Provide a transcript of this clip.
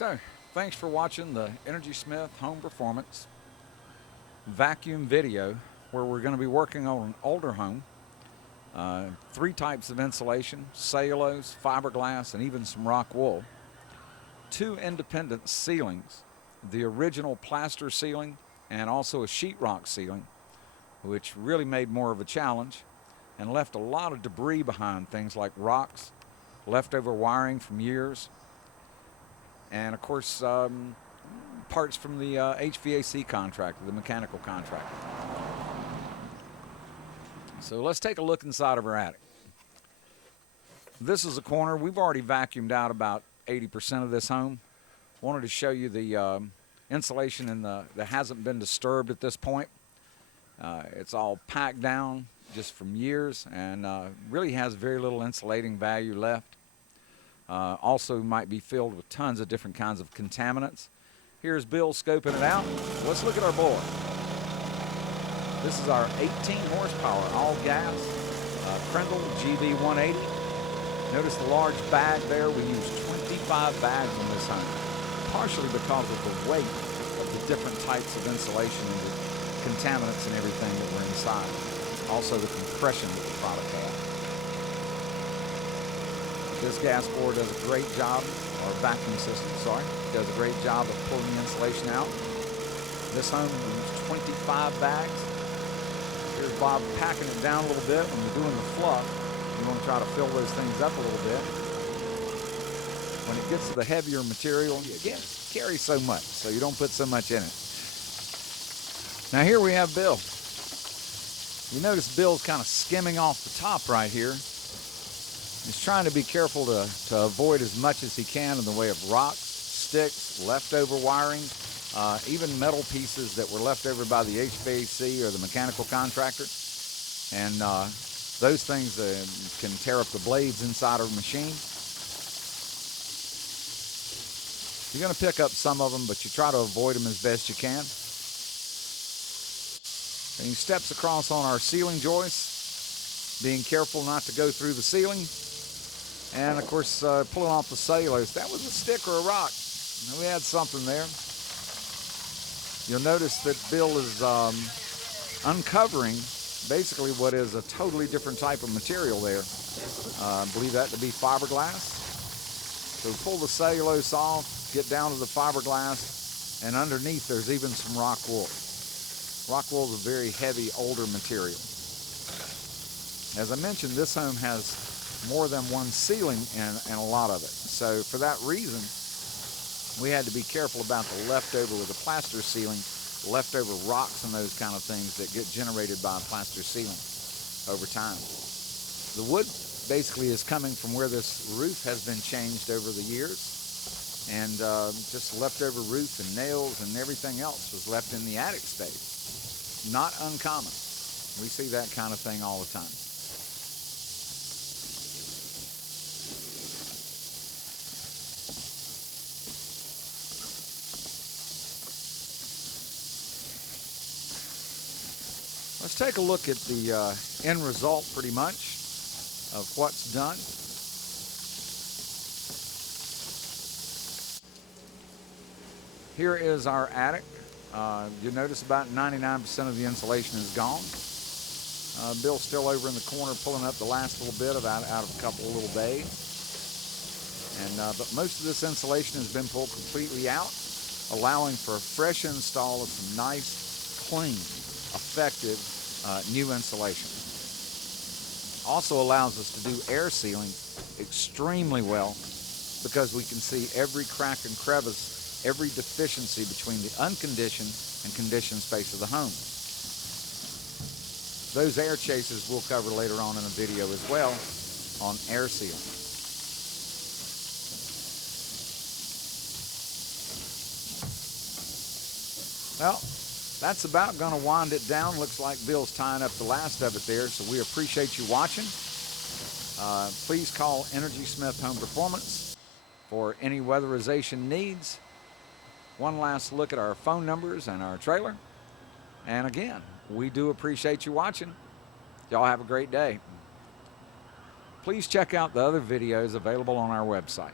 So, thanks for watching the EnergySmith Home Performance vacuum video, where we're going to be working on an older home. Three types of insulation: cellulose, fiberglass, and even some rock wool. Two independent ceilings: the original plaster ceiling and also a sheetrock ceiling, which really made more of a challenge and left a lot of debris behind, things like rocks, leftover wiring from years, and of course parts from the HVAC contractor, the mechanical contractor. So let's take a look inside of our attic. This is a corner. We've already vacuumed out about 80% of this home. Wanted to show you the insulation that hasn't been disturbed at this point. It's all packed down just from years, and really has very little insulating value left. Also might be filled with tons of different kinds of contaminants. Here's Bill scoping it out. Let's look at our boiler. This is our 18 horsepower all gas Prindle GV180. Notice the large bag there. We use 25 bags on this home, partially because of the weight of the different types of insulation and the contaminants and everything that were inside. Also the compression that the product had. This gas bore does a great job, or vacuum system, sorry, does a great job of pulling the insulation out. This home we use 25 bags. Here's Bob packing it down a little bit. When you're doing the fluff, you want to try to fill those things up a little bit. When it gets to the heavier material, you can't carry so much, so you don't put so much in it. Now here we have Bill. You notice Bill's kind of skimming off the top right here. He's trying to be careful to avoid as much as he can in the way of rocks, sticks, leftover wiring, even metal pieces that were left over by the HVAC or the mechanical contractor. And those things can tear up the blades inside of a machine. You're going to pick up some of them, but you try to avoid them as best you can. And he steps across on our ceiling joists, being careful not to go through the ceiling. And of course, pulling off the cellulose. That was a stick or a rock. We had something there. You'll notice that Bill is uncovering basically what is a totally different type of material there. I believe that to be fiberglass. So pull the cellulose off, get down to the fiberglass, and underneath there's even some rock wool. Rock wool is a very heavy, older material. As I mentioned, this home has more than one ceiling and a lot of it. So for that reason, we had to be careful about the leftover with the plaster ceiling, leftover rocks and those kind of things that get generated by a plaster ceiling over time. The wood basically is coming from where this roof has been changed over the years, and just leftover roof and nails and everything else was left in the attic space. Not uncommon. We see that kind of thing all the time. Let's take a look at the end result, pretty much, of what's done. Here is our attic. You'll notice about 99% of the insulation is gone. Bill's still over in the corner pulling up the last little bit out of a couple of little bays. But most of this insulation has been pulled completely out, allowing for a fresh install of some nice, clean, effective new insulation. Also allows us to do air sealing extremely well, because we can see every crack and crevice, every deficiency between the unconditioned and conditioned space of the home. Those air chases we'll cover later on in a video as well on air sealing. Well, that's about going to wind it down. Looks like Bill's tying up the last of it there, so we appreciate you watching. Please call EnergySmith Home Performance for any weatherization needs. One last look at our phone numbers and our trailer. And again, we do appreciate you watching. Y'all have a great day. Please check out the other videos available on our website.